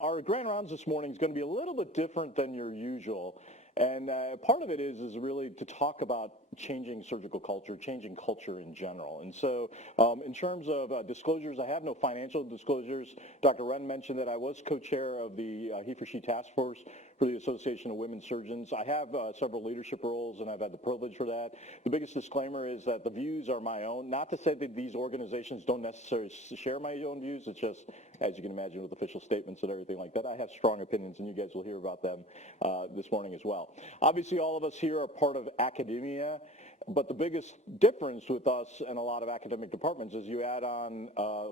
Our grand rounds this morning is going to be a little bit different than your usual. And part of it is really to talk about changing surgical culture, changing culture in general. And so in terms of disclosures, I have no financial disclosures. Dr. Wren mentioned that I was co-chair of the he-for-she task force for the Association of Women Surgeons. I have several leadership roles, and I've had the privilege for that. The biggest disclaimer is that the views are my own. Not to say that these organizations don't necessarily share my own views. It's just, as you can imagine, with official statements and everything like that, I have strong opinions, and you guys will hear about them this morning as well. Obviously, all of us here are part of academia, but the biggest difference with us and a lot of academic departments is you add on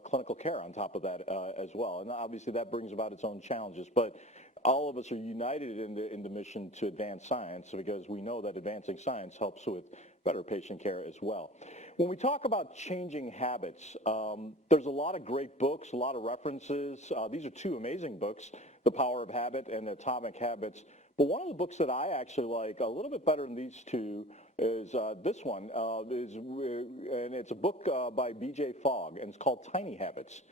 clinical care on top of that as well. And obviously, that brings about its own challenges. But all of us are united in the mission to advance science because we know that advancing science helps with better patient care as well. When we talk about changing habits, there's a lot of great books, a lot of references. These are two amazing books, The Power of Habit and Atomic Habits. But one of the books that I actually like a little bit better than these two is this one, and it's a book by B.J. Fogg, and it's called Tiny Habits.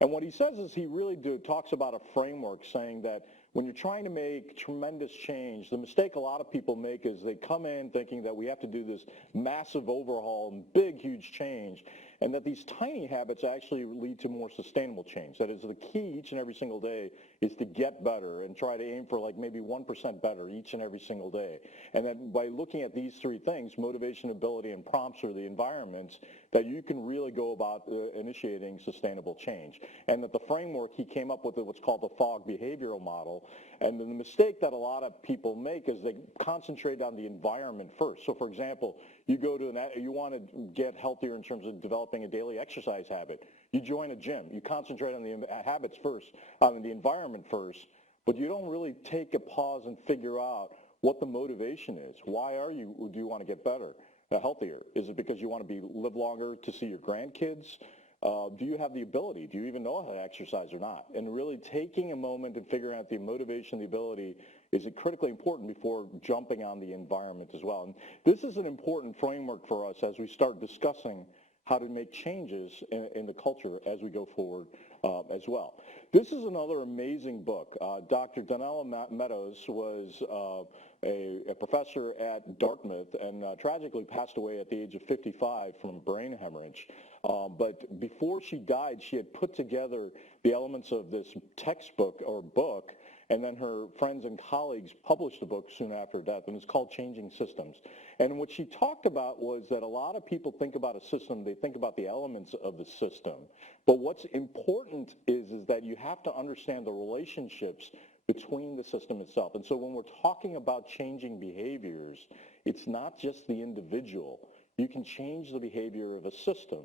And what he says is he really talks about a framework saying that when you're trying to make tremendous change, the mistake a lot of people make is they come in thinking that we have to do this massive overhaul and big, huge change, and that these tiny habits actually lead to more sustainable change. That is, the key each and every single day is to get better and try to aim for like maybe 1% better each and every single day. And that by looking at these three things, motivation, ability, and prompts, or the environments, that you can really go about initiating sustainable change. And that the framework he came up with, what's called the Fogg behavioral model. And the mistake that a lot of people make is they concentrate on the environment first. So for example, you go to you want to get healthier in terms of developing a daily exercise habit. You join a gym. You concentrate on the habits first, on the environment first, but you don't really take a pause and figure out what the motivation is. Why do you want to get better, healthier? Is it because you want to live longer to see your grandkids? Do you have the ability? Do you even know how to exercise or not? And really taking a moment and figuring out the motivation, the ability, is critically important before jumping on the environment as well. And this is an important framework for us as we start discussing how to make changes in the culture as we go forward as well. This is another amazing book. Dr. Donella Meadows was a professor at Dartmouth and tragically passed away at the age of 55 from brain hemorrhage. But before she died, she had put together the elements of this textbook or book, and then her friends and colleagues published the book soon after death, and it's called Changing Systems. And what she talked about was that a lot of people think about a system, they think about the elements of the system. But what's important is that you have to understand the relationships between the system itself. And so when we're talking about changing behaviors, it's not just the individual. You can change the behavior of a system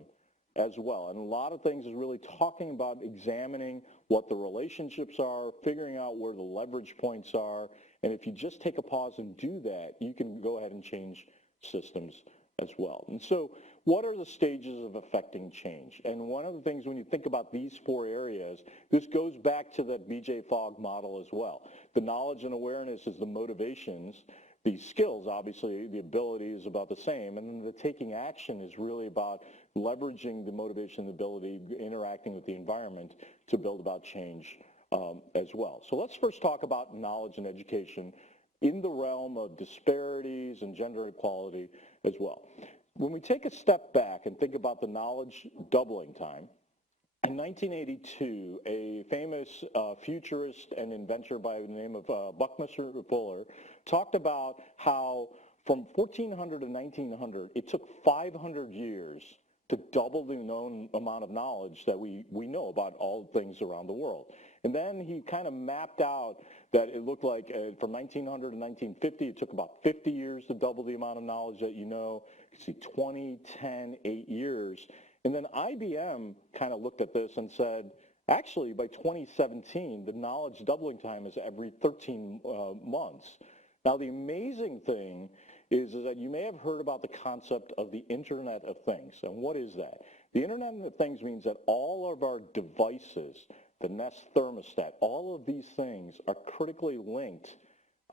as well. And a lot of things is really talking about examining what the relationships are, figuring out where the leverage points are, and if you just take a pause and do that, you can go ahead and change systems as well. And so what are the stages of affecting change? And one of the things when you think about these four areas, this goes back to that B.J. Fogg model as well. The knowledge and awareness is the motivations. The skills, obviously, the ability is about the same, and then the taking action is really about leveraging the motivation, the ability, interacting with the environment to build about change as well. So let's first talk about knowledge and education in the realm of disparities and gender equality as well. When we take a step back and think about the knowledge doubling time, in 1982, a famous futurist and inventor by the name of Buckminster Fuller talked about how from 1400 to 1900, it took 500 years to double the known amount of knowledge that we know about all things around the world. And then he kind of mapped out that it looked like from 1900 to 1950, it took about 50 years to double the amount of knowledge that you know. You see 20, 10, 8 years. And then IBM kind of looked at this and said, actually, by 2017, the knowledge doubling time is every 13 months. Now, the amazing thing is that you may have heard about the concept of the Internet of Things. And what is that? The Internet of Things means that all of our devices, the Nest thermostat, all of these things are critically linked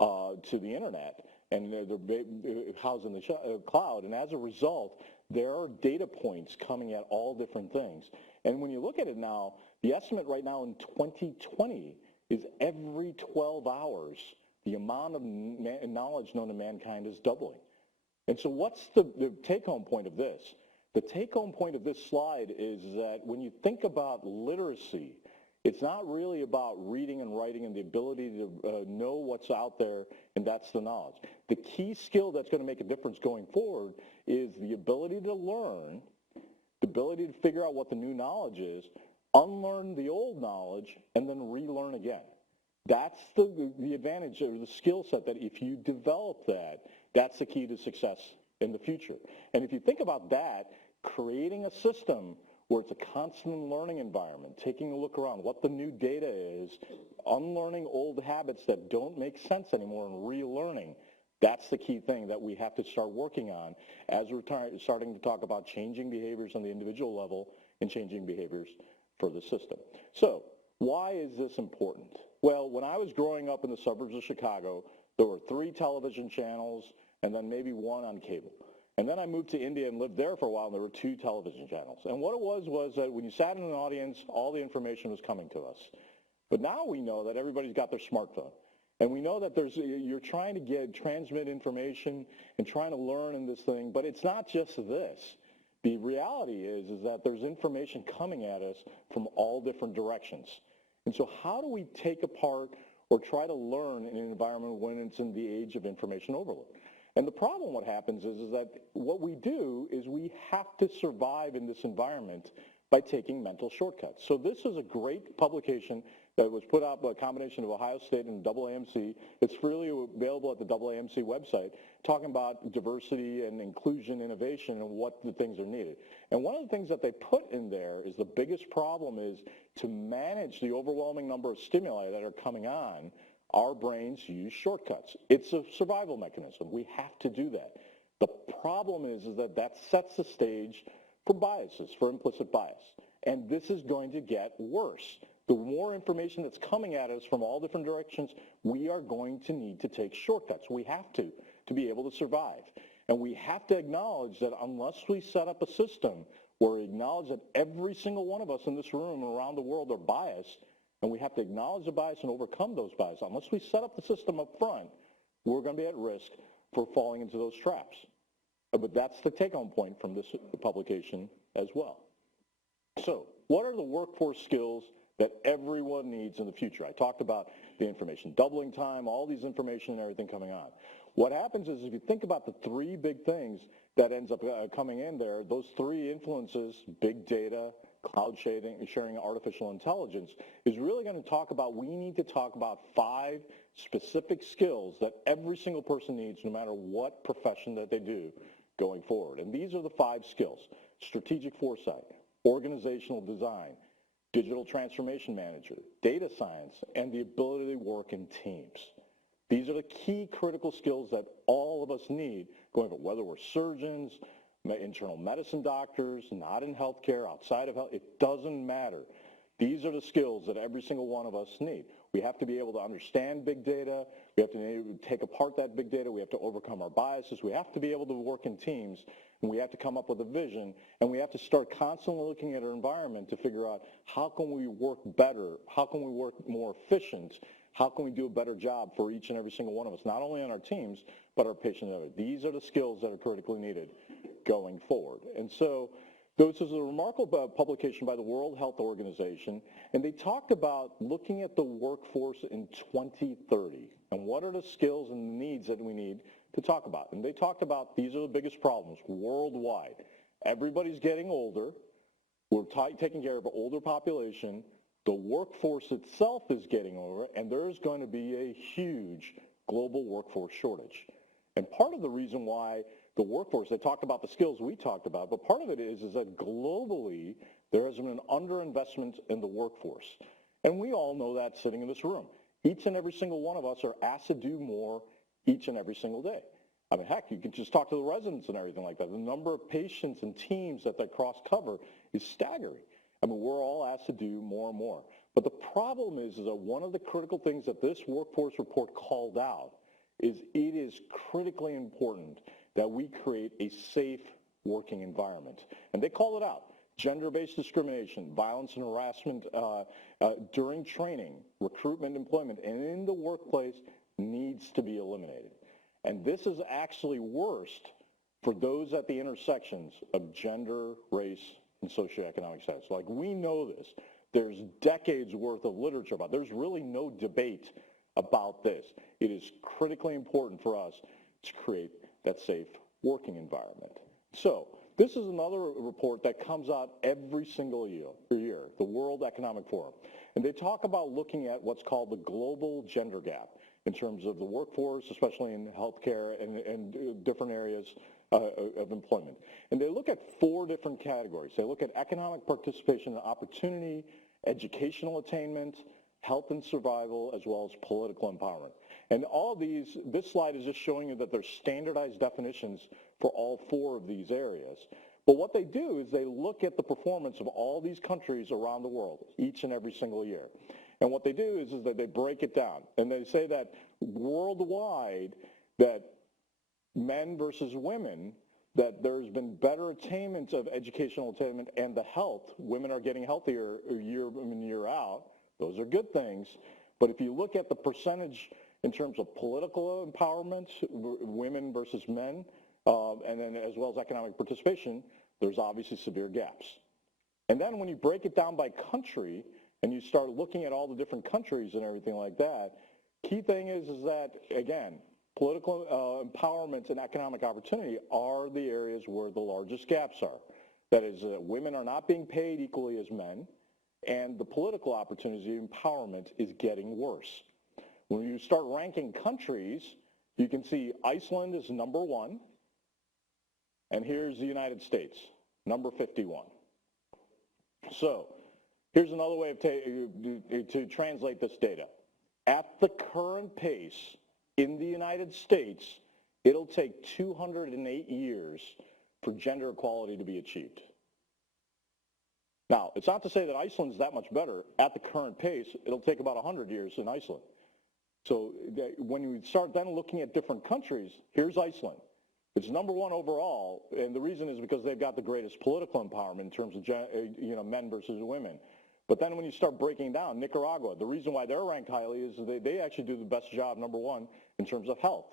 to the Internet, and they're housed in the cloud. And as a result, there are data points coming at all different things. And when you look at it now, the estimate right now in 2020 is every 12 hours, the amount of knowledge known to mankind is doubling. And so what's the take-home point of this? The take-home point of this slide is that when you think about literacy, it's not really about reading and writing and the ability to know what's out there, and that's the knowledge. The key skill that's going to make a difference going forward is the ability to learn, the ability to figure out what the new knowledge is, unlearn the old knowledge, and then relearn again. That's the advantage or the skill set that if you develop that, that's the key to success in the future. And if you think about that, creating a system where it's a constant learning environment, taking a look around what the new data is, unlearning old habits that don't make sense anymore and relearning, that's the key thing that we have to start working on as we're starting to talk about changing behaviors on the individual level and changing behaviors for the system. So why is this important? Well, when I was growing up in the suburbs of Chicago, there were 3 television channels and then maybe 1 on cable. And then I moved to India and lived there for a while, and there were 2 television channels. And what it was that when you sat in an audience, all the information was coming to us. But now we know that everybody's got their smartphone. And we know that you're trying to transmit information and trying to learn in this thing, but it's not just this. The reality is that there's information coming at us from all different directions. And so how do we take apart or try to learn in an environment when it's in the age of information overload? And the problem what happens is that what we do is we have to survive in this environment by taking mental shortcuts. So this is a great publication that was put out by a combination of Ohio State and AAMC. It's freely available at the AAMC website, talking about diversity and inclusion innovation and what the things are needed. And one of the things that they put in there is the biggest problem is to manage the overwhelming number of stimuli that are coming on, our brains use shortcuts. It's a survival mechanism. We have to do that. The problem is that sets the stage for biases, for implicit bias. And this is going to get worse. The more information that's coming at us from all different directions, we are going to need to take shortcuts. We have to be able to survive. And we have to acknowledge that unless we set up a system where we acknowledge that every single one of us in this room and around the world are biased, and we have to acknowledge the bias and overcome those biases, unless we set up the system up front, we're going to be at risk for falling into those traps. But that's the take-home point from this publication as well. So what are the workforce skills that everyone needs in the future? I talked about the information doubling time, all these information and everything coming on. What happens is if you think about the 3 big things that ends up coming in there, those 3 influences, big data, cloud sharing, artificial intelligence, is really going to talk about, we need to talk about 5 specific skills that every single person needs no matter what profession that they do going forward. And these are the 5 skills: strategic foresight, organizational design, digital transformation manager, data science, and the ability to work in teams. These are the key critical skills that all of us need going forward, whether we're surgeons, internal medicine doctors, not in healthcare, outside of health, it doesn't matter. These are the skills that every single one of us need. We have to be able to understand big data. We have to be able to take apart that big data. We have to overcome our biases. We have to be able to work in teams, and we have to come up with a vision, and we have to start constantly looking at our environment to figure out how can we work better, how can we work more efficient, how can we do a better job for each and every single one of us, not only on our teams, but our patients and others. These are the skills that are critically needed going forward. And so this is a remarkable publication by the World Health Organization, and they talked about looking at the workforce in 2030 and what are the skills and needs that we need to talk about. And they talked about these are the biggest problems worldwide. Everybody's getting older. We're taking care of an older population. The workforce itself is getting older, and there's going to be a huge global workforce shortage. And part of the reason why the workforce, they talked about the skills we talked about, but part of it is that globally there has been an underinvestment in the workforce. And we all know that sitting in this room. Each and every single one of us are asked to do more each and every single day. I mean, heck, you can just talk to the residents and everything like that. The number of patients and teams that they cross-cover is staggering. I mean, we're all asked to do more and more. But the problem is that one of the critical things that this workforce report called out is it is critically important that we create a safe working environment. And they call it out. Gender-based discrimination, violence and harassment during training, recruitment, employment, and in the workplace needs to be eliminated. And this is actually worst for those at the intersections of gender, race, and socioeconomic status. Like, we know this. There's decades worth of literature about it. There's really no debate about this. It is critically important for us to create that safe working environment. So this is another report that comes out every single year, the World Economic Forum. And they talk about looking at what's called the global gender gap in terms of the workforce, especially in healthcare and different areas of employment. And they look at 4 different categories. They look at economic participation and opportunity, educational attainment, health and survival, as well as political empowerment. And all these, this slide is just showing you that there's standardized definitions for all 4 of these areas. But what they do is they look at the performance of all these countries around the world each and every single year. And what they do is that they break it down. And they say that worldwide, that men versus women, that there's been better attainment of educational attainment and the health. Women are getting healthier year in, year out. Those are good things. But if you look at the percentage in terms of political empowerment, women versus men, and then as well as economic participation, there's obviously severe gaps. And then when you break it down by country and you start looking at all the different countries and everything like that, key thing is that, again, political empowerment and economic opportunity are the areas where the largest gaps are. That is, women are not being paid equally as men, and the political opportunity empowerment is getting worse. When you start ranking countries, you can see Iceland is number 1, and here's the United States, number 51. So here's another way of to translate this data. At the current pace in the United States, it'll take 208 years for gender equality to be achieved. Now, it's not to say that Iceland's that much better. At the current pace, it'll take about 100 years in Iceland. So when you start then looking at different countries, here's Iceland. It's number 1 overall, and the reason is because they've got the greatest political empowerment in terms of men versus women. But then when you start breaking down, Nicaragua, the reason why they're ranked highly is they actually do the best job, number 1, in terms of health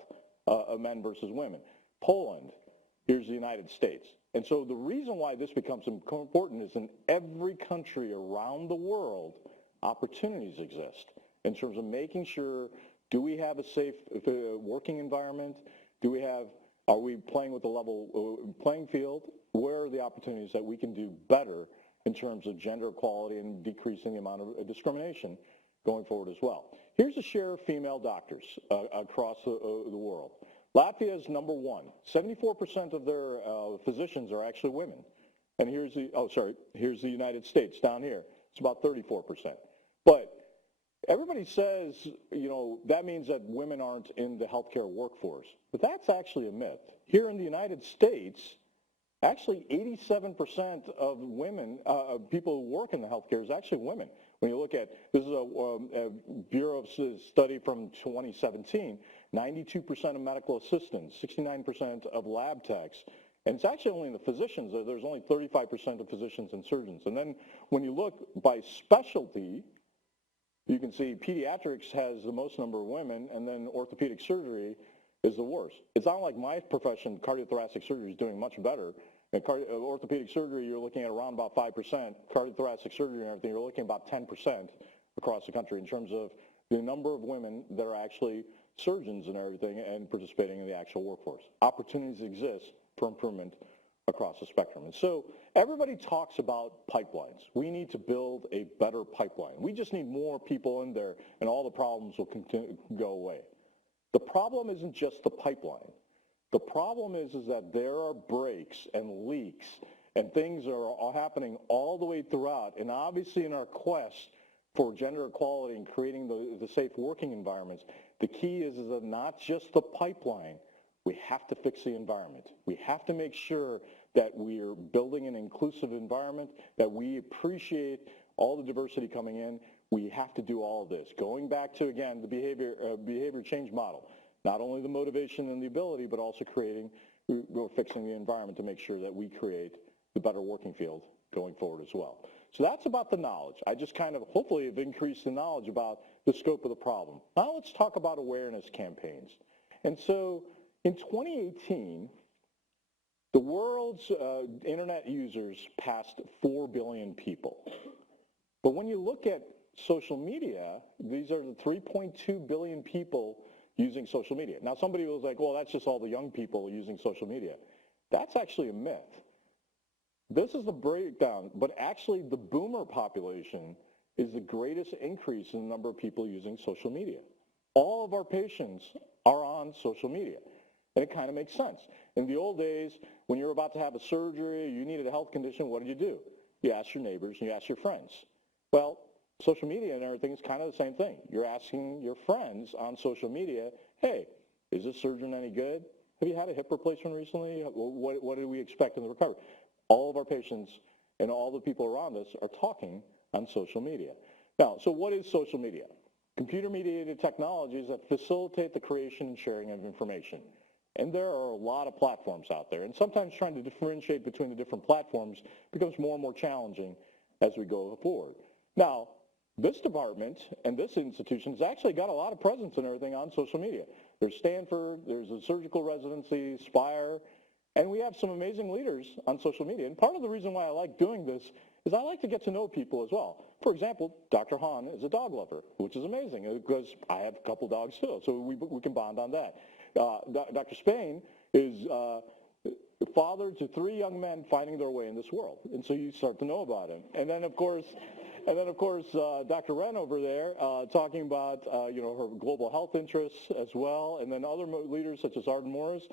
of men versus women. Poland, here's the United States. And so the reason why this becomes important is in every country around the world, opportunities exist in terms of making sure, do we have a safe working environment? Are we playing with a level playing field? Where are the opportunities that we can do better in terms of gender equality and decreasing the amount of discrimination going forward as well? Here's a share of female doctors across the world. Latvia is number 1. 74% of their physicians are actually women. And here's the United States down here. It's about 34%. But everybody says, that means that women aren't in the healthcare workforce. But that's actually a myth. Here in the United States, actually 87% of women, people who work in the healthcare is actually women. When you look at, this is a Bureau study from 2017, 92% of medical assistants, 69% of lab techs, and it's actually only in the physicians. There's only 35% of physicians and surgeons. And then when you look by specialty, you can see pediatrics has the most number of women, and then orthopedic surgery is the worst. It's not like my profession, cardiothoracic surgery, is doing much better. And orthopedic surgery, you're looking at around about 5%. Cardiothoracic surgery and everything, you're looking at about 10% across the country in terms of the number of women that are actually surgeons and everything and participating in the actual workforce. Opportunities exist for improvement across the spectrum. And so everybody talks about pipelines. We need to build a better pipeline. We just need more people in there and all the problems will go away. The problem isn't just the pipeline. The problem is that there are breaks and leaks and things are happening all the way throughout. And obviously in our quest for gender equality and creating the safe working environments, the key is that not just the pipeline, we have to fix the environment. We have to make sure that we are building an inclusive environment, that we appreciate all the diversity coming in. We have to do all of this. Going back to, again, the behavior change model, not only the motivation and the ability, but also fixing the environment to make sure that we create the better working field going forward as well. So that's about the knowledge. I just kind of hopefully have increased the knowledge about the scope of the problem. Now let's talk about awareness campaigns. And so in 2018, the world's internet users passed 4 billion people. But when you look at social media, these are the 3.2 billion people using social media. Now somebody was like, well, that's just all the young people using social media. That's actually a myth. This is the breakdown, but actually the boomer population is the greatest increase in the number of people using social media. All of our patients are on social media, and it kind of makes sense. In the old days, when you were about to have a surgery, you needed a health condition, what did you do? You asked your neighbors and you asked your friends. Well, social media and everything is kind of the same thing. You're asking your friends on social media, hey, is this surgeon any good? Have you had a hip replacement recently? What do we expect in the recovery? All of our patients and all the people around us are talking on social media. Now, so what is social media? Computer-mediated technologies that facilitate the creation and sharing of information. And there are a lot of platforms out there. And sometimes trying to differentiate between the different platforms becomes more and more challenging as we go forward. Now, this department and this institution has actually got a lot of presence and everything on social media. There's Stanford, there's a surgical residency, Spire, and we have some amazing leaders on social media. And part of the reason why I like doing this is I like to get to know people as well. For example, Dr. Hahn is a dog lover, which is amazing because I have a couple dogs too, so we can bond on that. Dr. Spain is father to 3 young men finding their way in this world, and so you start to know about him. And then of course, Dr. Wren over there talking about her global health interests as well, and then other leaders such as Arden Morris,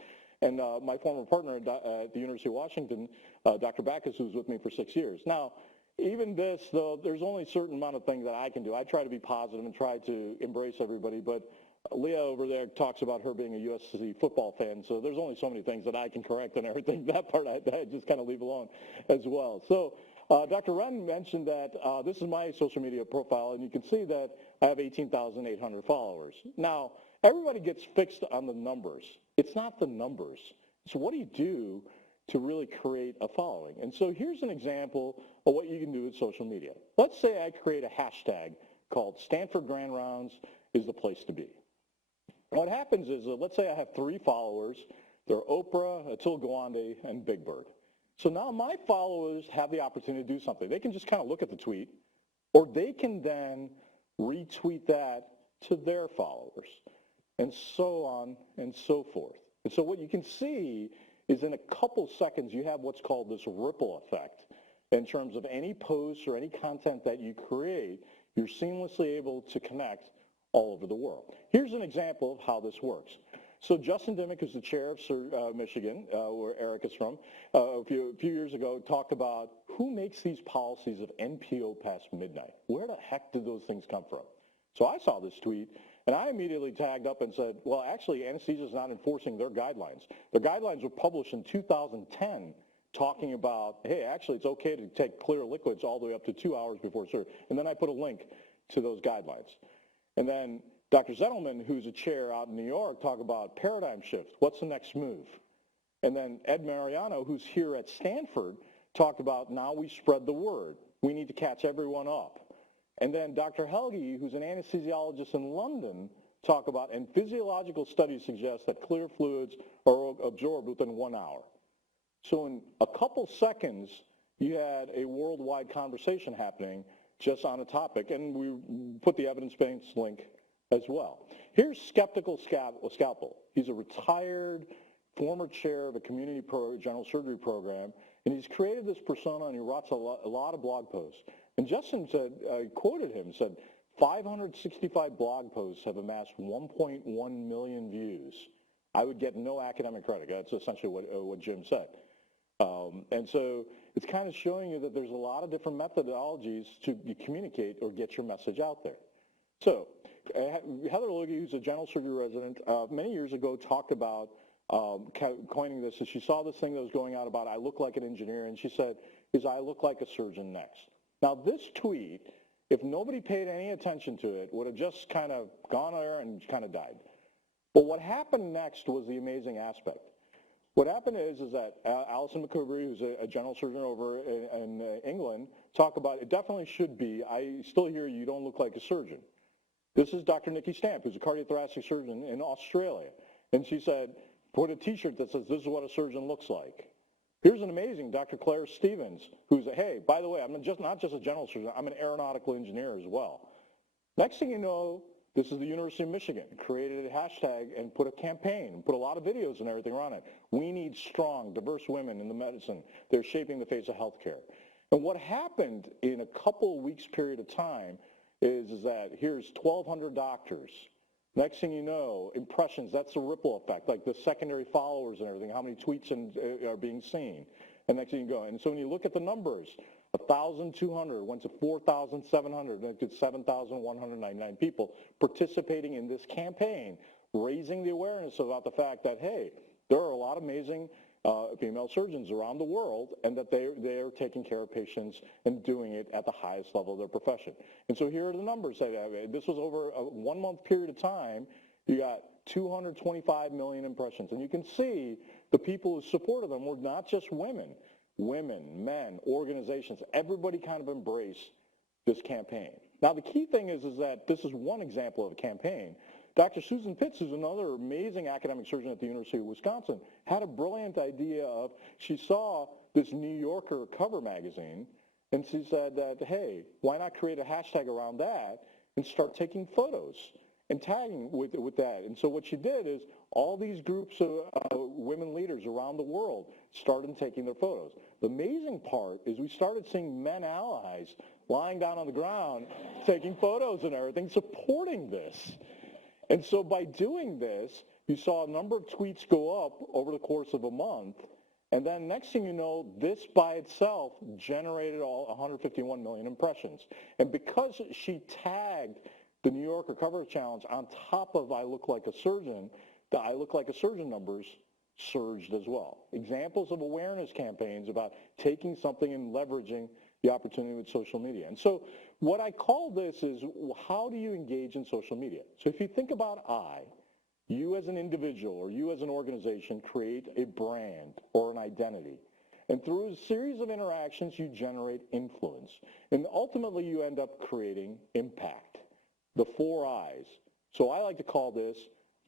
and my former partner at the University of Washington, Dr. Backus, who was with me for 6 years. Now, even this, though, there's only a certain amount of things that I can do. I try to be positive and try to embrace everybody, but Leah over there talks about her being a USC football fan, so there's only so many things that I can correct and everything. That part I just kind of leave alone as well. So Dr. Wren mentioned that this is my social media profile, and you can see that I have 18,800 followers. Now, everybody gets fixed on the numbers. It's not the numbers. So what do you do to really create a following? And so here's an example of what you can do with social media. Let's say I create a hashtag called Stanford Grand Rounds is the place to be. What happens is, let's say I have 3 followers. They're Oprah, Atul Gawande, and Big Bird. So now my followers have the opportunity to do something. They can just kind of look at the tweet, or they can then retweet that to their followers, and so on and so forth. And so what you can see is in a couple seconds, you have what's called this ripple effect. In terms of any post or any content that you create, you're seamlessly able to connect all over the world. Here's an example of how this works. So Justin Dimick, who's the chair of Michigan, where Eric is from, a few years ago talked about who makes these policies of NPO past midnight. Where the heck did those things come from? So I saw this tweet, and I immediately tagged up and said, well, actually, anesthesia is not enforcing their guidelines. Their guidelines were published in 2010 talking about, hey, actually, it's okay to take clear liquids all the way up to 2 hours before surgery. And then I put a link to those guidelines. And then Dr. Zettelman, who's a chair out in New York, talk about paradigm shift. What's the next move? And then Ed Mariano, who's here at Stanford, talked about now we spread the word. We need to catch everyone up. And then Dr. Helge, who's an anesthesiologist in London, talk about, and physiological studies suggest that clear fluids are absorbed within 1 hour. So in a couple seconds, you had a worldwide conversation happening just on a topic, and we put the evidence-based link as well. Here's Skeptical Scalpel. He's a retired former chair of a community general surgery program, and he's created this persona, and he writes a lot of blog posts. And Justin said, I quoted him, said, 565 blog posts have amassed 1.1 million views. I would get no academic credit. That's essentially what Jim said. And so it's kind of showing you that there's a lot of different methodologies to communicate or get your message out there. So Heather Logie, who's a general surgery resident, many years ago talked about coining this, and she saw this thing that was going out about I look like an engineer, and she said, is I look like a surgeon next. Now this tweet, if nobody paid any attention to it, would have just kind of gone there and kind of died. But what happened next was the amazing aspect. What happened is that Alison McCoubrey, who's a general surgeon over in England, talked about it definitely should be. I still hear you don't look like a surgeon. This is Dr. Nikki Stamp, who's a cardiothoracic surgeon in Australia. And she said, put a t-shirt that says, this is what a surgeon looks like. Here's an amazing Dr. Claire Stevens, who's hey, by the way, I'm not just a general surgeon, I'm an aeronautical engineer as well. Next thing you know, this is the University of Michigan, created a hashtag and put a campaign, put a lot of videos and everything around it. We need strong, diverse women in the medicine. They're shaping the face of healthcare. And what happened in a couple of weeks period of time is that here's 1,200 doctors. Next thing you know, impressions, that's the ripple effect, like the secondary followers and everything, how many tweets are being seen. And next thing you go, and so when you look at the numbers, 1,200 went to 4,700, then to 7,199 people participating in this campaign, raising the awareness about the fact that, hey, there are a lot of amazing female surgeons around the world, and that they're taking care of patients and doing it at the highest level of their profession. And so here are the numbers. This was over a 1 month period of time. You got 225 million impressions. And you can see the people who supported them were not just women, men, organizations, everybody kind of embraced this campaign. Now the key thing is that this is one example of a campaign. Dr. Susan Pitts, who's another amazing academic surgeon at the University of Wisconsin, had a brilliant idea of, she saw this New Yorker cover magazine, and she said that, hey, why not create a hashtag around that and start taking photos and tagging with that. And so what she did is all these groups of women leaders around the world started taking their photos. The amazing part is we started seeing men allies lying down on the ground taking photos and everything, supporting this. And so by doing this, you saw a number of tweets go up over the course of a month. And then next thing you know, this by itself generated all 151 million impressions. And because she tagged the New Yorker Cover Challenge on top of I Look Like a Surgeon, the I Look Like a Surgeon numbers surged as well. Examples of awareness campaigns about taking something and leveraging the opportunity with social media. And so what I call this is, how do you engage in social media? So if you think about you as an individual or you as an organization create a brand or an identity. And through a series of interactions, you generate influence. And ultimately, you end up creating impact. The 4 I's. So I like to call this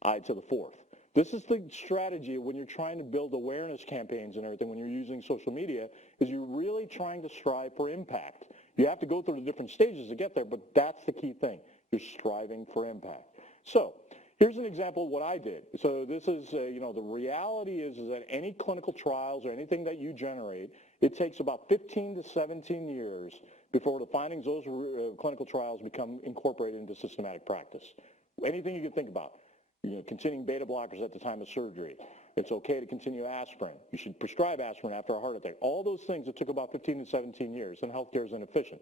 I to the 4th. This is the strategy when you're trying to build awareness campaigns and everything, when you're using social media, is you're really trying to strive for impact. You have to go through the different stages to get there, but that's the key thing. You're striving for impact. So here's an example of what I did. So this is, the reality is that any clinical trials or anything that you generate, it takes about 15 to 17 years before the findings of those clinical trials become incorporated into systematic practice. Anything you can think about. Continuing beta blockers at the time of surgery. It's okay to continue aspirin. You should prescribe aspirin after a heart attack. All those things, it took about 15 to 17 years, and healthcare is inefficient.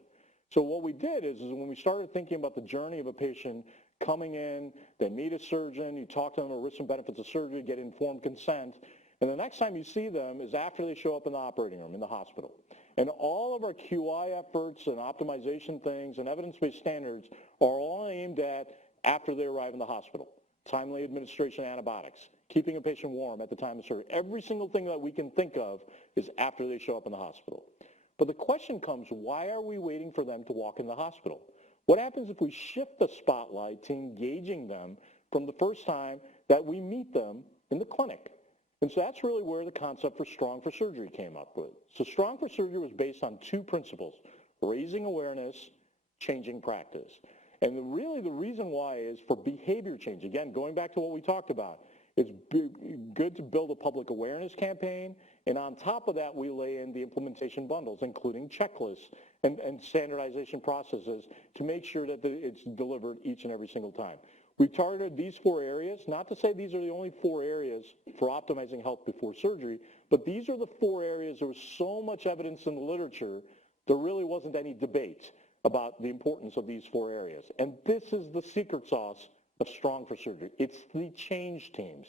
So what we did is when we started thinking about the journey of a patient coming in, they meet a surgeon, you talk to them about risks and benefits of surgery, get informed consent, and the next time you see them is after they show up in the operating room, in the hospital. And all of our QI efforts and optimization things and evidence-based standards are all aimed at after they arrive in the hospital. Timely administration of antibiotics, keeping a patient warm at the time of surgery. Every single thing that we can think of is after they show up in the hospital. But the question comes, why are we waiting for them to walk in the hospital? What happens if we shift the spotlight to engaging them from the first time that we meet them in the clinic? And so that's really where the concept for Strong for Surgery came up with. So Strong for Surgery was based on 2 principles: raising awareness, changing practice. And really the reason why is for behavior change. Again, going back to what we talked about, it's good to build a public awareness campaign, and on top of that, we lay in the implementation bundles, including checklists and standardization processes to make sure that it's delivered each and every single time. We've targeted these 4 areas, not to say these are the only 4 areas for optimizing health before surgery, but these are the 4 areas. There was so much evidence in the literature, there really wasn't any debate about the importance of these 4 areas. And this is the secret sauce of Strong for Surgery. It's the change teams.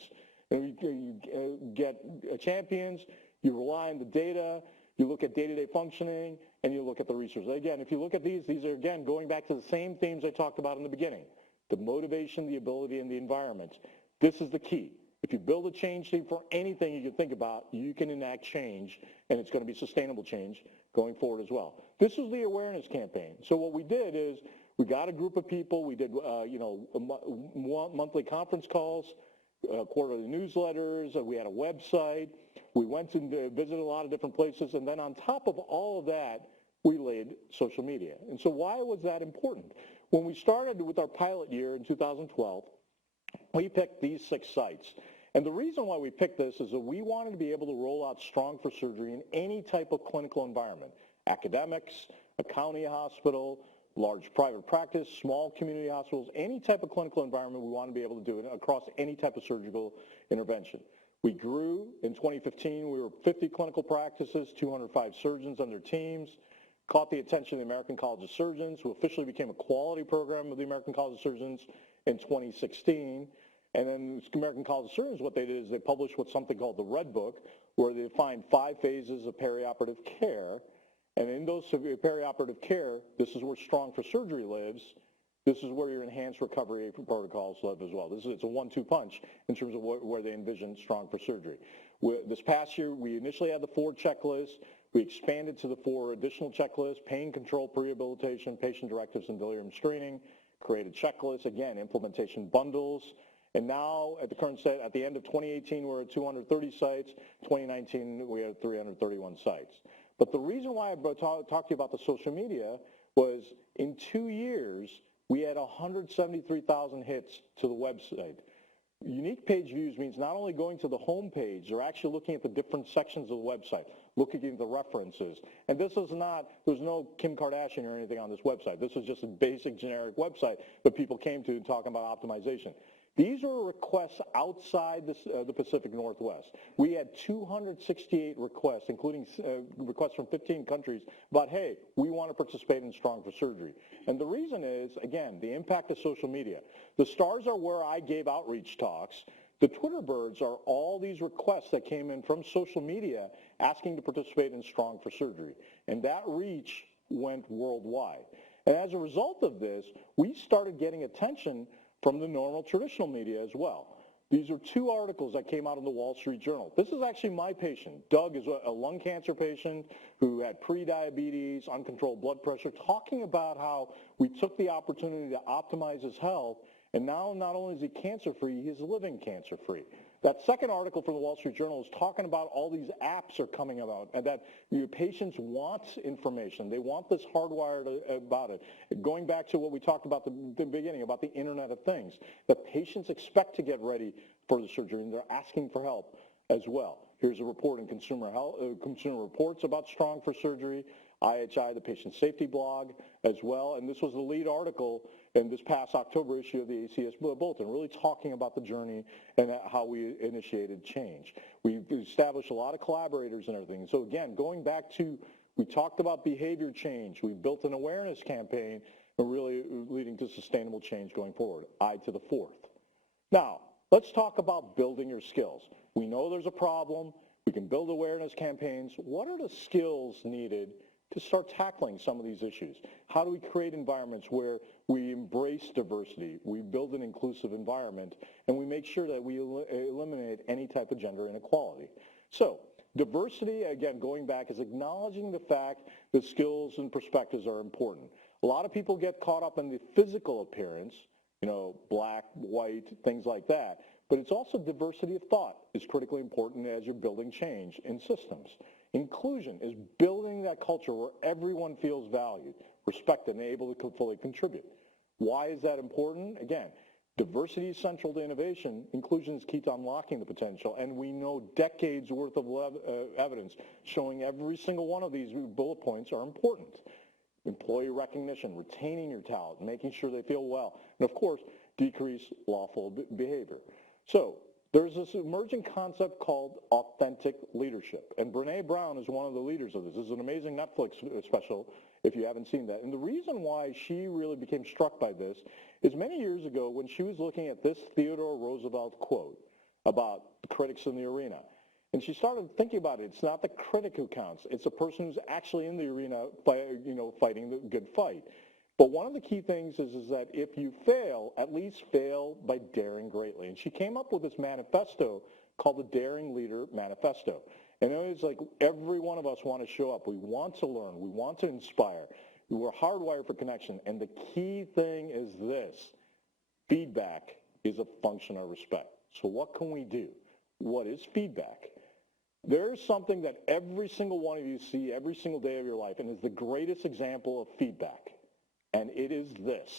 And you get champions, you rely on the data, you look at day-to-day functioning, and you look at the research. Again, if you look at these are, again, going back to the same themes I talked about in the beginning. The motivation, the ability, and the environment. This is the key. If you build a change team for anything you can think about, you can enact change, and it's going to be sustainable change going forward as well. This was the awareness campaign. So what we did is we got a group of people. We did, monthly conference calls, quarterly newsletters. We had a website. We went and visited a lot of different places. And then on top of all of that, we laid social media. And so why was that important? When we started with our pilot year in 2012, we picked these 6 sites. And the reason why we picked this is that we wanted to be able to roll out Strong for Surgery in any type of clinical environment, academics, a county hospital, large private practice, small community hospitals, any type of clinical environment we want to be able to do it across any type of surgical intervention. We grew. In 2015, we were 50 clinical practices, 205 surgeons under teams, caught the attention of the American College of Surgeons, who officially became a quality program of the American College of Surgeons in 2016. And then the American College of Surgeons, what they did is they published what's something called the Red Book, where they defined 5 phases of perioperative care. And in those perioperative care, this is where Strong for Surgery lives. This is where your enhanced recovery protocols live as well. It's a 1-2 punch in terms of where they envision Strong for Surgery. This past year, we initially had the 4 checklists. We expanded to the 4 additional checklists: pain control, prehabilitation, patient directives, and delirium screening. Created checklists, again, implementation bundles. And now, at the current state, at the end of 2018, we're at 230 sites. 2019, we had 331 sites. But the reason why I talked to you about the social media was in 2 years, we had 173,000 hits to the website. Unique page views means not only going to the home page, they're actually looking at the different sections of the website, looking at the references. And this is not, there's no Kim Kardashian or anything on this website. This is just a basic generic website that people came to talking about optimization. These are requests outside the Pacific Northwest. We had 268 requests, including requests from 15 countries, about, hey, we want to participate in Strong for Surgery. And the reason is, again, the impact of social media. The stars are where I gave outreach talks. The Twitter birds are all these requests that came in from social media asking to participate in Strong for Surgery. And that reach went worldwide. And as a result of this, we started getting attention from the normal traditional media as well. These are 2 articles that came out in the Wall Street Journal. This is actually my patient. Doug is a lung cancer patient who had pre-diabetes, uncontrolled blood pressure, talking about how we took the opportunity to optimize his health, and now not only is he cancer-free, he's living cancer-free. That second article from the Wall Street Journal is talking about all these apps are coming about and that your patients want information. They want this hardwired about it. Going back to what we talked about at the beginning about the Internet of Things, that patients expect to get ready for the surgery and they're asking for help as well. Here's a report in Consumer Reports about Strong for Surgery, IHI, the patient safety blog as well. And this was the lead article in this past October issue of the ACS Bulletin, really talking about the journey and how we initiated change. We've established a lot of collaborators and everything. So again, going back to, we talked about behavior change. We built an awareness campaign and really leading to sustainable change going forward. I to the 4th. Now, let's talk about building your skills. We know there's a problem. We can build awareness campaigns. What are the skills needed to start tackling some of these issues? How do we create environments where we embrace diversity, we build an inclusive environment, and we make sure that we eliminate any type of gender inequality? So diversity, again, going back, is acknowledging the fact that skills and perspectives are important. A lot of people get caught up in the physical appearance, black, white, things like that. But it's also diversity of thought is critically important as you're building change in systems. Inclusion is building that culture where everyone feels valued, respected, and able to fully contribute. Why is that important? Again, diversity is central to innovation. Inclusion is key to unlocking the potential. And we know decades worth of evidence showing every single one of these bullet points are important. Employee recognition, retaining your talent, making sure they feel well, and of course, decrease lawful behavior. So there's this emerging concept called authentic leadership. And Brene Brown is one of the leaders of this. This is an amazing Netflix special if you haven't seen that. And the reason why she really became struck by this is many years ago when she was looking at this Theodore Roosevelt quote about the critics in the arena. And she started thinking about it. It's not the critic who counts. It's the person who's actually in the arena fighting the good fight. But one of the key things is that if you fail, at least fail by daring greatly. And she came up with this manifesto called the Daring Leader Manifesto. And it was like every one of us want to show up. We want to learn. We want to inspire. We're hardwired for connection. And the key thing is this: feedback is a function of respect. So what can we do? What is feedback? There is something that every single one of you see every single day of your life, and is the greatest example of feedback. And it is this.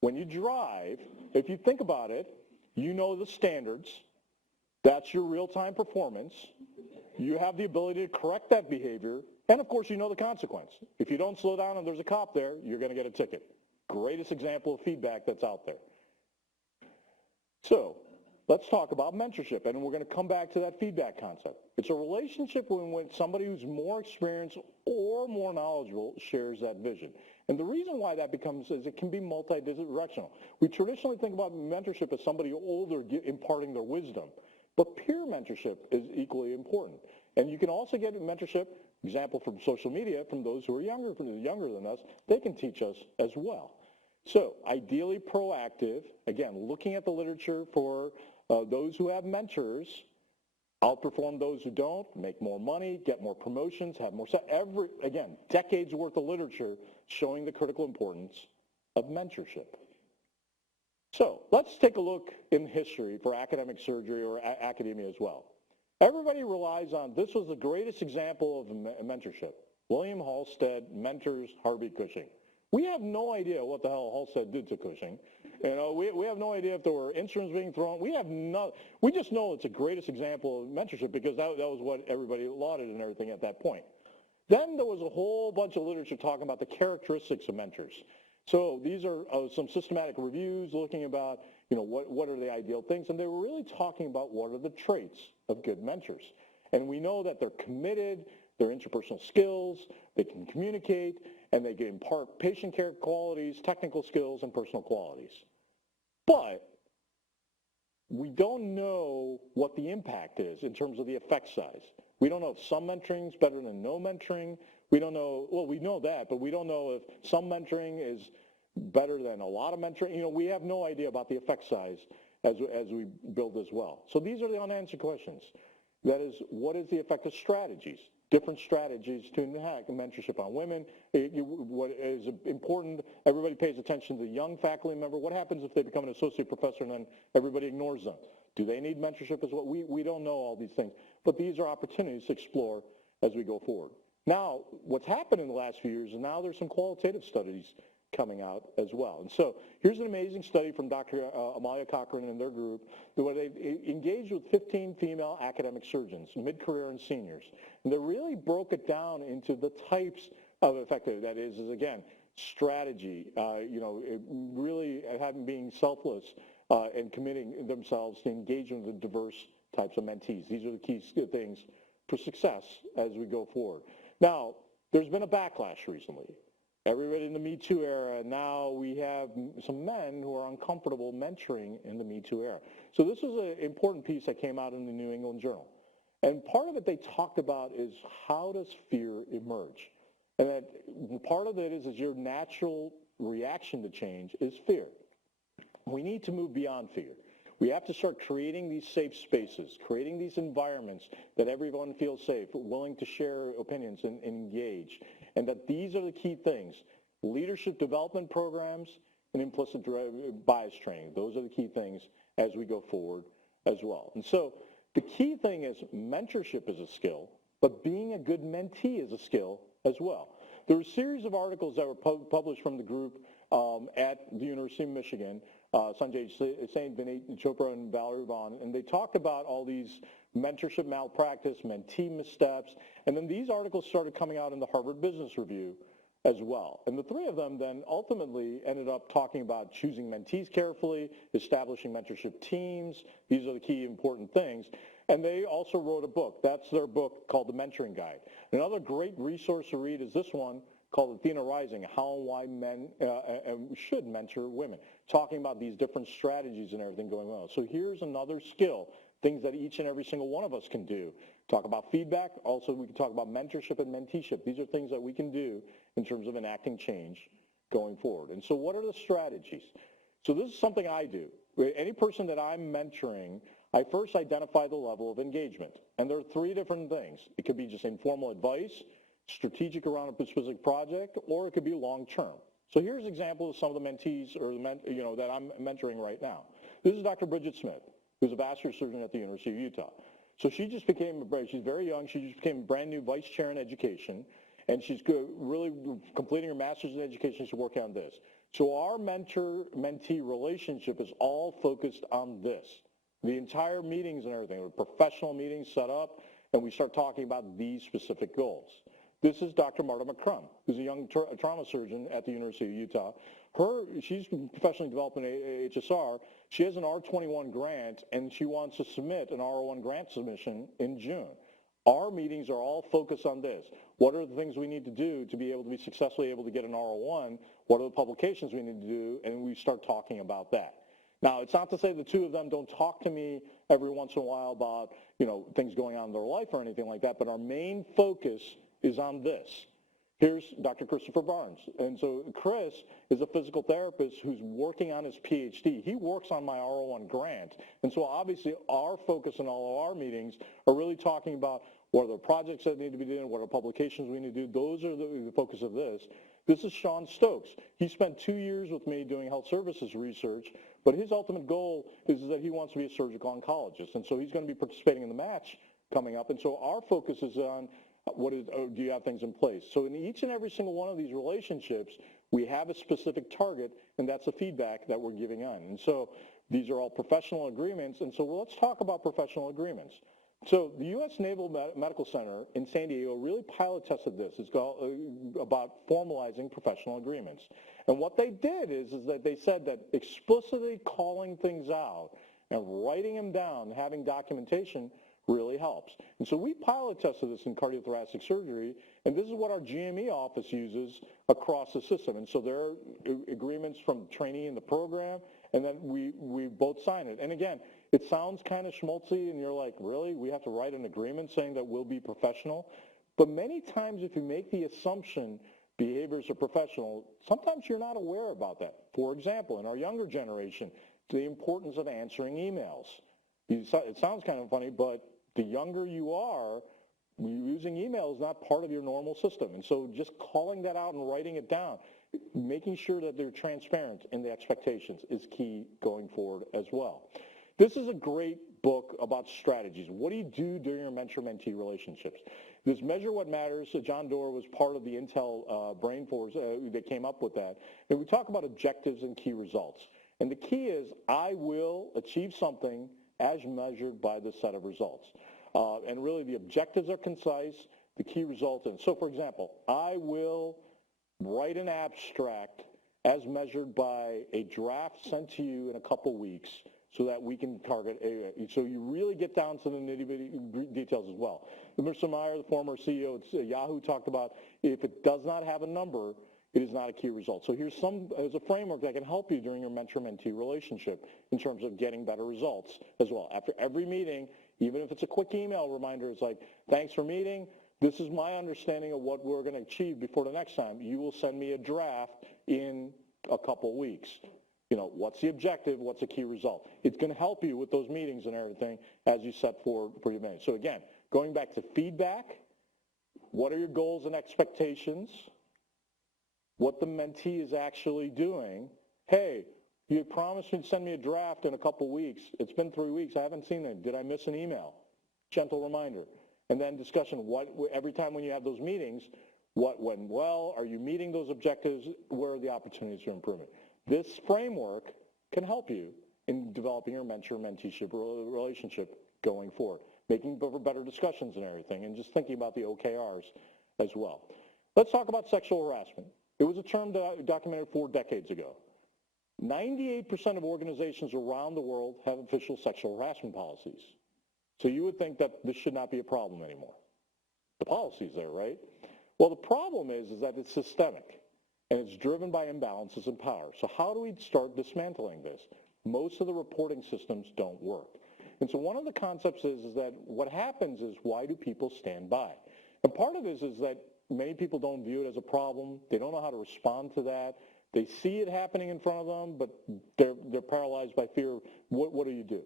When you drive, if you think about it, you know the standards. That's your real-time performance. You have the ability to correct that behavior. And, of course, you know the consequence. If you don't slow down and there's a cop there, you're going to get a ticket. Greatest example of feedback that's out there. So let's talk about mentorship, and we're going to come back to that feedback concept. It's a relationship when somebody who's more experienced or more knowledgeable shares that vision. And the reason why that becomes is it can be multi-directional. We traditionally think about mentorship as somebody older imparting their wisdom, but peer mentorship is equally important. And you can also get mentorship, example from social media, from those who are younger than us. They can teach us as well. So ideally proactive, again, looking at the literature for those who have mentors, outperform those who don't, make more money, get more promotions, have more, again, decades worth of literature showing the critical importance of mentorship. So let's take a look in history for academic surgery or academia as well. Everybody relies on, this was the greatest example of mentorship. William Halsted mentors Harvey Cushing. We have no idea what the hell Halsted did to Cushing. You know, we have no idea if there were instruments being thrown. We just know it's the greatest example of mentorship because that was what everybody lauded and everything at that point. Then there was a whole bunch of literature talking about the characteristics of mentors. So these are some systematic reviews looking about, you know, what are the ideal things, and they were really talking about what are the traits of good mentors. And we know that they're committed, their interpersonal skills, they can communicate, and they can impart patient care qualities, technical skills, and personal qualities. But we don't know what the impact is in terms of the effect size. We don't know if some mentoring is better than no mentoring. We don't know, well, we know that, but we don't know if some mentoring is better than a lot of mentoring. You know, we have no idea about the effect size as we build as well. So these are the unanswered questions. That is, what is the effect of strategies? Different strategies to enact mentorship on women. What is important, everybody pays attention to the young faculty member. What happens if they become an associate professor and then everybody ignores them? Do they need mentorship as well? We don't know all these things, but these are opportunities to explore as we go forward. Now, what's happened in the last few years is now there's some qualitative studies coming out as well. And so here's an amazing study from Dr. Amalia Cochran and their group where they engaged with 15 female academic surgeons, mid-career and seniors. And they really broke it down into the types of effective, that is again, strategy, really having being selfless and committing themselves to engaging with diverse types of mentees. These are the key things for success as we go forward. Now, there's been a backlash recently. Everybody in the Me Too era, now we have some men who are uncomfortable mentoring in the Me Too era. So this is an important piece that came out in the New England Journal. And part of it they talked about is how does fear emerge? And that part of it is your natural reaction to change is fear. We need to move beyond fear. We have to start creating these safe spaces, creating these environments that everyone feels safe, willing to share opinions and engage. And that these are the key things. Leadership development programs and implicit bias training. Those are the key things as we go forward as well. And so the key thing is mentorship is a skill, but being a good mentee is a skill as well. There were a series of articles that were published from the group at the University of Michigan, Sanjay Sain, Vinay Chopra, and Valerie Vaughn, and they talked about all these mentorship malpractice, mentee missteps, and then these articles started coming out in the Harvard Business Review as well. And the three of them then ultimately ended up talking about choosing mentees carefully, establishing mentorship teams. These are the key important things. And they also wrote a book. That's their book called The Mentoring Guide. Another great resource to read is this one called Athena Rising, How and Why Men Should Mentor Women, talking about these different strategies and everything going on. So here's another skill, things that each and every single one of us can do. Talk about feedback. Also, we can talk about mentorship and menteeship. These are things that we can do in terms of enacting change going forward. And so what are the strategies? So this is something I do. Any person that I'm mentoring, I first identify the level of engagement. And there are three different things. It could be just informal advice, strategic around a specific project, or it could be long-term. So here's an example of some of the mentees or that I'm mentoring right now. This is Dr. Bridget Smith, who's a vascular surgeon at the University of Utah. So she's very young, she just became a brand new vice chair in education, and she's really completing her master's in education. She's working on this. So our mentor-mentee relationship is all focused on this. The entire meetings and everything, professional meetings set up, and we start talking about these specific goals. This is Dr. Marta McCrum, who's a young trauma surgeon at the University of Utah. She's professionally developing HSR. She has an R21 grant, and she wants to submit an R01 grant submission in June. Our meetings are all focused on this. What are the things we need to do to be able to be successfully able to get an R01? What are the publications we need to do? And we start talking about that. Now, it's not to say the two of them don't talk to me every once in a while about, things going on in their life or anything like that, but our main focus is on this. Here's Dr. Christopher Barnes. And so Chris is a physical therapist who's working on his PhD. He works on my R01 grant. And so obviously our focus in all of our meetings are really talking about what are the projects that need to be done, what are publications we need to do. Those are the focus of this. This is Sean Stokes. He spent 2 years with me doing health services research, but his ultimate goal is that he wants to be a surgical oncologist. And so he's going to be participating in the match coming up. And so our focus is on do you have things in place? So in each and every single one of these relationships, we have a specific target, and that's the feedback that we're giving on. And so these are all professional agreements. And so let's talk about professional agreements. So the U.S. Naval Medical Center in San Diego really pilot tested this. It's about formalizing professional agreements. And what they did is that they said that explicitly calling things out and writing them down, having documentation, really helps. And so we pilot tested this in cardiothoracic surgery, and this is what our GME office uses across the system. And so there are agreements from trainee in the program, and then we both sign it. And again, it sounds kind of schmaltzy, and you're like, really? We have to write an agreement saying that we'll be professional? But many times if you make the assumption behaviors are professional, sometimes you're not aware about that. For example, in our younger generation, the importance of answering emails. It sounds kind of funny, but the younger you are, using email is not part of your normal system. And so just calling that out and writing it down, making sure that they're transparent in the expectations is key going forward as well. This is a great book about strategies. What do you do during your mentor-mentee relationships? This Measure What Matters, John Doerr was part of the Intel brain force that came up with that. And we talk about objectives and key results. And the key is I will achieve something as measured by the set of results. And really the objectives are concise, the key results. And so for example, I will write an abstract as measured by a draft sent to you in a couple weeks so that we can target so you really get down to the nitty-gritty details as well. Mr. Meyer, the former CEO at Yahoo, talked about if it does not have a number, it is not a key result. So here's a framework that can help you during your mentor-mentee relationship in terms of getting better results as well. After every meeting, even if it's a quick email reminder, it's like, thanks for meeting. This is my understanding of what we're going to achieve before the next time. You will send me a draft in a couple weeks. What's the objective? What's the key result? It's going to help you with those meetings and everything as you set forward for your meeting. So again, going back to feedback, what are your goals and expectations? What the mentee is actually doing. Hey, you promised me to send me a draft in a couple weeks. It's been 3 weeks. I haven't seen it. Did I miss an email? Gentle reminder. And then discussion, every time when you have those meetings, what went well? Are you meeting those objectives? Where are the opportunities for improvement? This framework can help you in developing your mentor-menteeship relationship going forward, making better discussions and everything, and just thinking about the OKRs as well. Let's talk about sexual harassment. It was a term documented 4 decades ago. 98% of organizations around the world have official sexual harassment policies. So you would think that this should not be a problem anymore. The policy's there, right? Well, the problem is that it's systemic, and it's driven by imbalances in power. So how do we start dismantling this? Most of the reporting systems don't work. And so one of the concepts is that what happens is, why do people stand by? And part of it is that many people don't view it as a problem. They don't know how to respond to that. They see it happening in front of them, but they're paralyzed by fear. What do you do?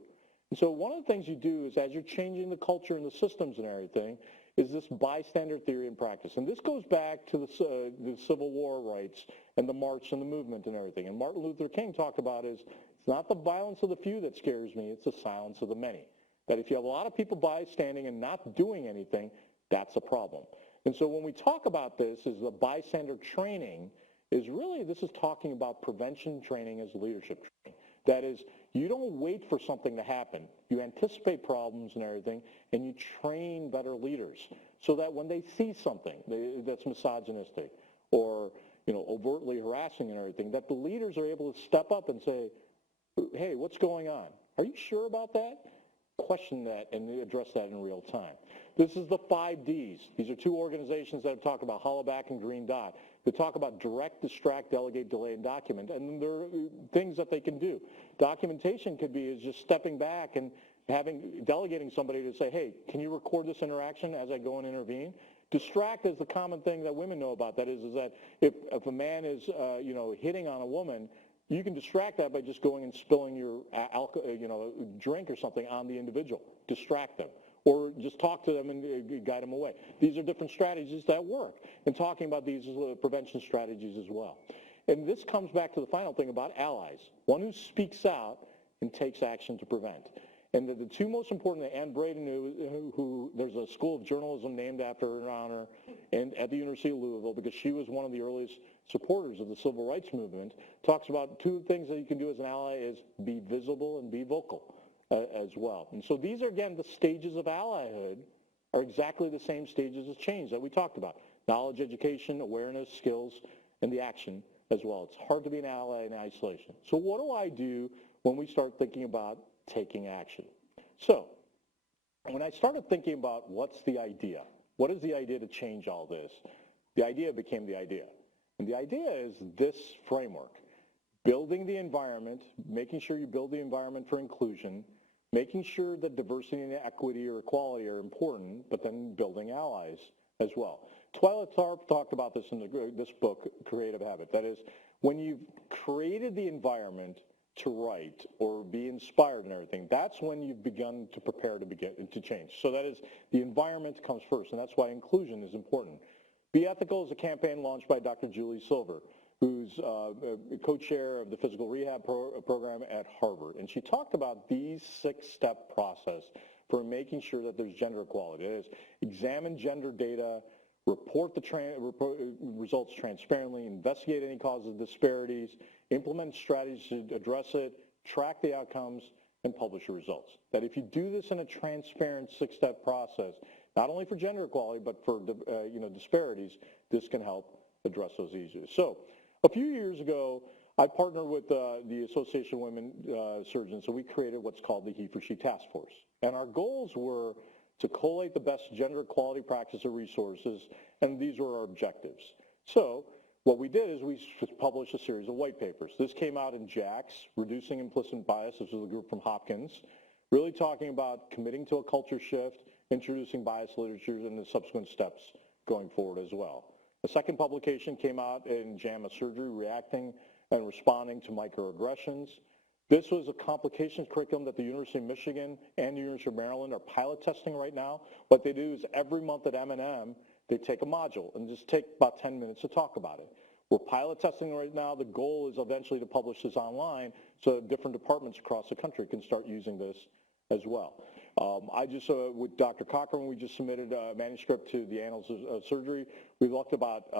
And so one of the things you do is, as you're changing the culture and the systems and everything, is this bystander theory and practice. And this goes back to the Civil War rights and the march and the movement and everything. And Martin Luther King talked about is, it's not the violence of the few that scares me, it's the silence of the many. That if you have a lot of people bystanding and not doing anything, that's a problem. And so when we talk about this, is the bystander training, is really, this is talking about prevention training as leadership training. That is, you don't wait for something to happen. You anticipate problems and everything, and you train better leaders so that when they see something that's misogynistic or overtly harassing and everything, that the leaders are able to step up and say, hey, what's going on? Are you sure about that? Question that and address that in real time. This is the 5 Ds. These are 2 organizations that have talked about Hollaback and Green Dot. They talk about direct, distract, delegate, delay, and document, and there are things that they can do. Documentation could be is just stepping back and delegating somebody to say, hey, can you record this interaction as I go and intervene? Distract is the common thing that women know about. That is that if a man is hitting on a woman, you can distract that by just going and spilling your drink or something on the individual. Distract them. Or just talk to them and guide them away. These are different strategies that work. And talking about these prevention strategies as well. And this comes back to the final thing about allies. One who speaks out and takes action to prevent. And the 2 most important, Anne Braden, who there's a school of journalism named after her in honor and at the University of Louisville, because she was one of the earliest supporters of the civil rights movement, talks about 2 things that you can do as an ally is be visible and be vocal. As well. And so these are, again, the stages of allyhood are exactly the same stages of change that we talked about. Knowledge, education, awareness, skills, and the action as well. It's hard to be an ally in isolation. So what do I do when we start thinking about taking action? So when I started thinking about what's the idea, what is the idea to change all this, the idea became the idea. And the idea is this framework. Building the environment, making sure you build the environment for inclusion, making sure that diversity and equity or equality are important, but then building allies as well. Twyla Tharp talked about this in this book, Creative Habit. That is, when you've created the environment to write or be inspired and everything, that's when you've begun to prepare to change. So that is, the environment comes first, and that's why inclusion is important. Be Ethical is a campaign launched by Dr. Julie Silver, who's co-chair of the physical rehab program at Harvard. And she talked about these 6-step process for making sure that there's gender equality. That is, examine gender data, report the results transparently, investigate any causes of disparities, implement strategies to address it, track the outcomes, and publish the results. That if you do this in a transparent 6-step process, not only for gender equality, but for disparities, this can help address those issues. So a few years ago, I partnered with the Association of Women Surgeons, and we created what's called the He-for-She Task Force. And our goals were to collate the best gender equality practice and resources, and these were our objectives. So what we did is we published a series of white papers. This came out in JAX, Reducing Implicit Bias. This was a group from Hopkins, really talking about committing to a culture shift, introducing bias literature, and the subsequent steps going forward as well. The second publication came out in JAMA Surgery, Reacting and Responding to Microaggressions. This was a complications curriculum that the University of Michigan and the University of Maryland are pilot testing right now. What they do is every month at M&M, they take a module and just take about 10 minutes to talk about it. We're pilot testing right now. The goal is eventually to publish this online so that different departments across the country can start using this as well. I just, with Dr. Cochran, we just submitted a manuscript to the Annals of Surgery. We looked about,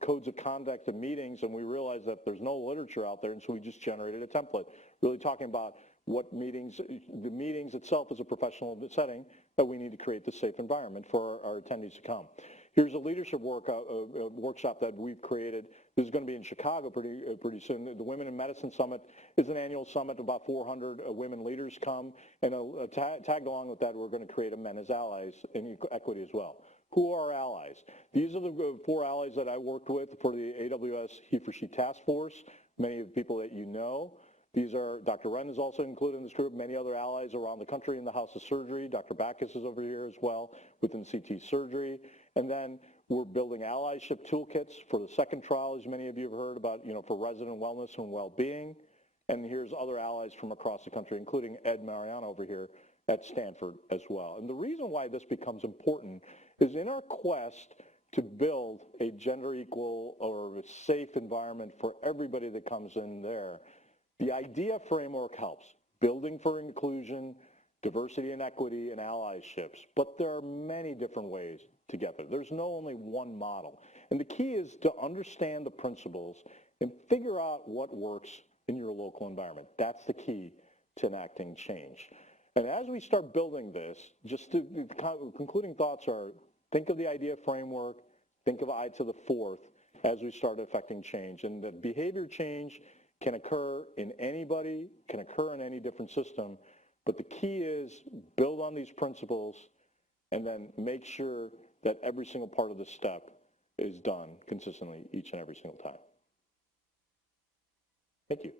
codes of conduct and meetings, and we realized that there's no literature out there, and so we just generated a template, really talking about what meetings, the meetings itself is a professional setting, but we need to create the safe environment for our attendees to come. Here's a leadership workshop that we've created. This is going to be in Chicago pretty soon. The Women in Medicine Summit is an annual summit. About 400 women leaders come, and tagged along with that, we're going to create a Men as Allies in equity as well. Who are allies? These are the 4 allies that I worked with for the AWS He-for-She Task Force, many of the people that you know. These are, Dr. Wren is also included in this group, many other allies around the country in the House of Surgery. Dr. Backus is over here as well within CT Surgery. And then We're building allyship toolkits for the second trial, as many of you have heard about, for resident wellness and well-being. And here's other allies from across the country, including Ed Mariano over here at Stanford as well. And the reason why this becomes important is in our quest to build a gender equal or a safe environment for everybody that comes in there, the IDEA framework helps. Building for inclusion, diversity and equity, and allyships. But there are many different ways to get there. There's no only one model. And the key is to understand the principles and figure out what works in your local environment. That's the key to enacting change. And as we start building this, concluding thoughts are, think of the IDEA framework, think of I to the fourth as we start affecting change. And that behavior change can occur in anybody, can occur in any different system, but the key is build on these principles and then make sure that every single part of the step is done consistently each and every single time. Thank you.